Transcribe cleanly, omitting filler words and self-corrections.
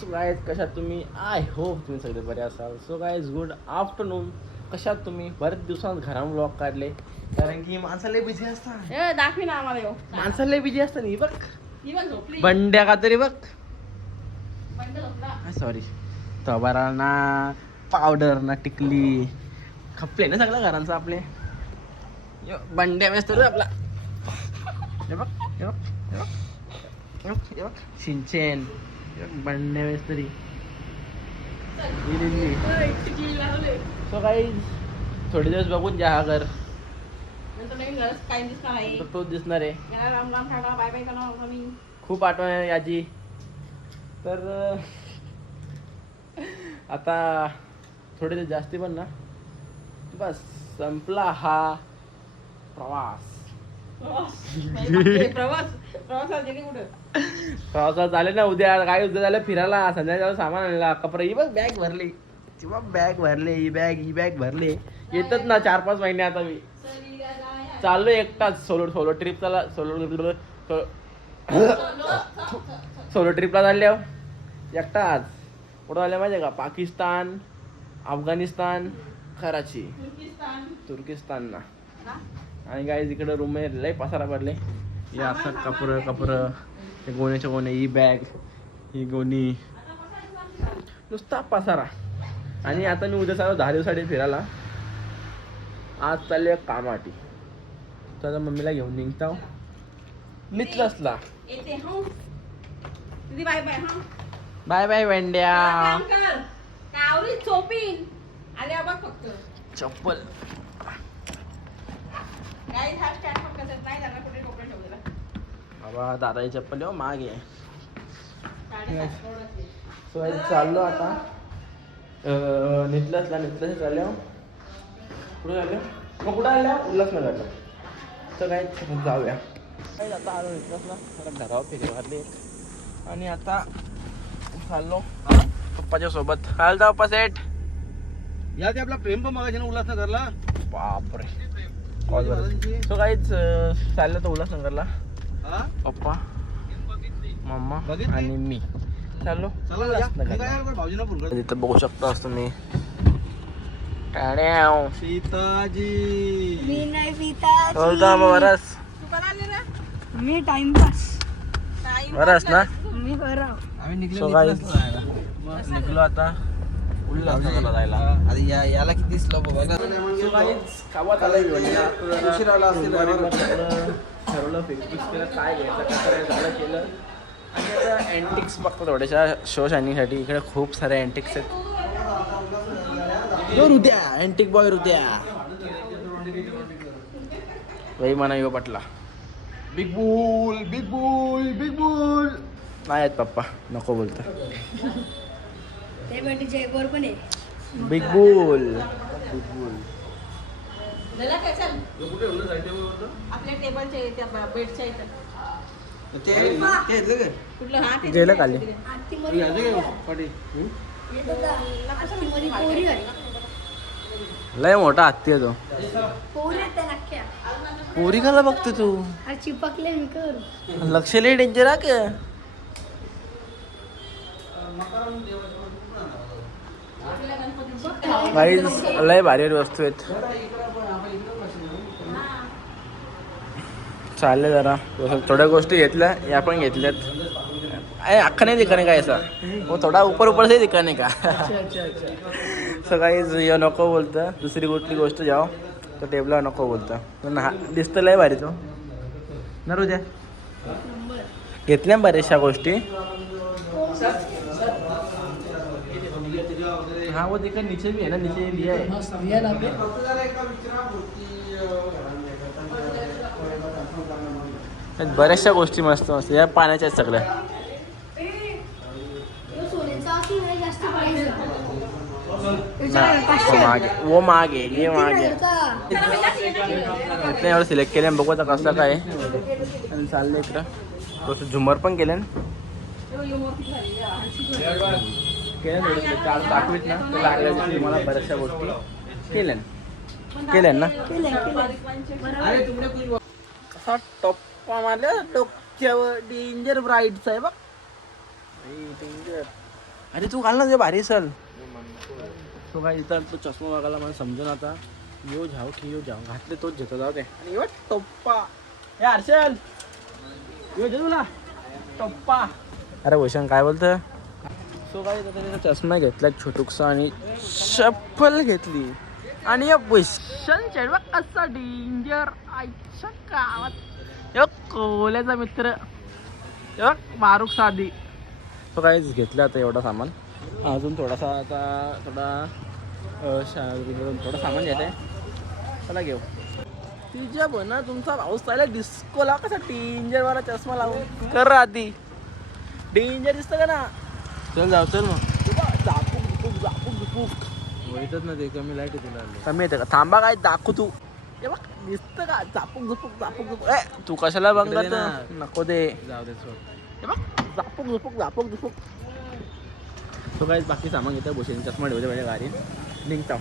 So guys कशात तुम्ही? I hope तुम्ही सगळे बरे असाल. So guys good afternoon. कशात तुम्ही? बरेच दिवसात घरात ब्लॉग काढले कारण की माणसाला बिझी असतात. दाखवी ना आम्हाला माणसाला बिझी असतात. ही बघ ही बघ झोपली. बंड्या का तरी बघ. बंड झोपला. सॉरी तबारा ना पावडर ना टिकली खपले ना सगळं घरांचं आपले. बंड्या व्यस्त आपला. हे बघ हे बघ हे बघ हे बघ हे बघ सिंचन बंड्या व्यस्तरी. सो काही थोडे दिवस बघून जा हा घर. तो दिसणार आहे. बाय बाय करा. खूप आठवण आहे याची. तर आता थोडे दिवस जास्ती पण ना बस संपला हा प्रवास. प्रवासात झाले ना. उद्या झालं फिरायला. संध्याकाळी सामान आणला कपडे. ही बघ बॅग भरली. बॅग भरले. ही बॅग भरले. येतात ना 4-5 महिने आता मी चाललो एकटाच सोलो ट्रिप. चला सोलो ट्रिपला चालल्या एकटाच. कुठं आल्या माहिती का? पाकिस्तान, अफगाणिस्तान, कराची, तुर्किस्तान ना. आणि काय इकडे रूम मध्ये लय पसारा पडले. हे असं कपरं हे गोण्याच्या गोणे. ही बॅग ही गोणी नुसता पसारा. आणि आता मी उद्या चालू 10 दिवसासाठी फिरायला. आज चालले कामाटी. तर आता मम्मीला घेऊन निघताव नितलसला. Bye bye. हा बाय बाय वेंड्या. कावरी चोपीन आल्या बघ फक्त चप्पल. काही हा स्टँड फक्त नाही जाणार कुठे कोपऱ्यात ठेवलेला. बाबा दादाची चप्पल हो मागे. 7.5 सो चाललो आता नितलसला चाललो. कुठे चाललो? मग कुठं आल्या? उल्हासनगरला. तर काय जाऊया. आता आलो नितलसला. जरा घरावर फेरी मारली आणि आता चाललो पप्पाच्या सोबत. हालता पप्पा सेठ या ते आपला प्रेम पण मागायचे ना उल्हासनगरला. बापरे. सो काहीच चाललं तर उल्हासनगरला. पप्पा मम्मा आणि मी चाललो उल्हासनगरला. तिथं बघू शकता तुम्ही सीताजी. मी नाही पिताजी. बोलता बरस. मी टाइमपास. बरस ना. मी बरं. आम्ही निघलो निघलो आता उल्हासनगरला जायला. अरे याला किती दिसलं बाबा. सो काहीच कामात आलं उशीर आला असेल. ठरवलं फिक्स केलं काय घ्यायचं काय झालं केलं. आणि आता अँटिक्स बघतो थोड्याशा शो शायनिंगसाठी. इकडे खूप सारे अँटिक्स आहेत. रुद्या अँटिक बॉय रुद्या वही म्हणा यो पटला. Big bull big bull big bull नाही आहेत पप्पा नको बोलता. ते म्हणजे जयगोर पण आहे. Big bull big boule. आपल्या टेबलच्या त्या बेडच्या इथं कुठलं हा ते गेलं खाली. आरतीमध्ये पोरी आहे. लय मोठा हत्ती आहे तो. पोरी आहेत त्या नक्क्या. पोरी खाला बघतो तू. अरे चिपकले मी कर. लक्ष लय डेंजर आहे का? गाईज लय भारी वस्तू आहेत. चालले जरा थोड्या गोष्टी घेतल्या. या पण घेतल्यात. अख्खा नाही दिखाने का ऐसा वो थोडा ऊपर से दिखाने का. सकाळीच ये नको बोलतं. दुसरी कुठली गोष्ट जाओ तर टेबला नको बोलतं. पण हा दिसतं लय भारी तो ना. रुद्या घेतल्या बऱ्याचशा गोष्टी. हाँ वो देखा नीचे भी है ना. नीचे लिया है. बऱ्याचशा गोष्टी मस्त मस्त या पाण्याच्या आहेत सगळ्या. मागे वो मागे ये मागे इथं एवढं सिलेक्ट केलं. बघू आता कसं काय. आणि चाललं इकडं थोडंसं झुमर पण केलं दाखवीत ना. ते लागल्या तुम्हाला बऱ्याचशा गोष्टी केल्या ना. कसा टप्पा मारल्या डोक्यावर. डेंजर ब्राईटचा आहे बघ. डेंजर अरे तू घाल ना ते भारी सल. तो काय इथं तो चष्मा बघायला मला समजून आता यो जाऊ की यो जाऊ घातले तोच घेतो जाऊ दे. आणि यो टप्पा हे हर्षल यो जे तुला टप्पा. अरे भूषण काय बोलतं. सो काय त्याचा चष्मा घेतला छोटूकसा आणि चप्पल घेतली आणि या भूषण चढवा कसा डेंजर आईच्या गावात यो कोल्याचा मित्र यो मारुक साधी. तो काय घेतलं आता एवढा सामान अजून थोडासा आता थोडा सामान घ्यायचं आहे. चला घेऊ तिच्या बना तुमचा पाऊस चालला डिस्कोला कसा डेंजर वाला चष्मा लावून कर आधी डेंजर दिसतं का ना. चल जाऊ चल मग झापूक झापूक झुपूक वळतच ना ते कमी लाईट तुला कमी येतं का. थांबा काय दाखव तू हे बघ दिसतं का झापूक झुपूक झापूक झुपूक. ए तू कशाला बघत नको दे जाऊ दे सोड. हे बघ झापूक झुपूक झापूक झुपूक. तो काय बाकी सामान घेतं भूषण चष्मा ठेवते माझ्या गाडीत निघता.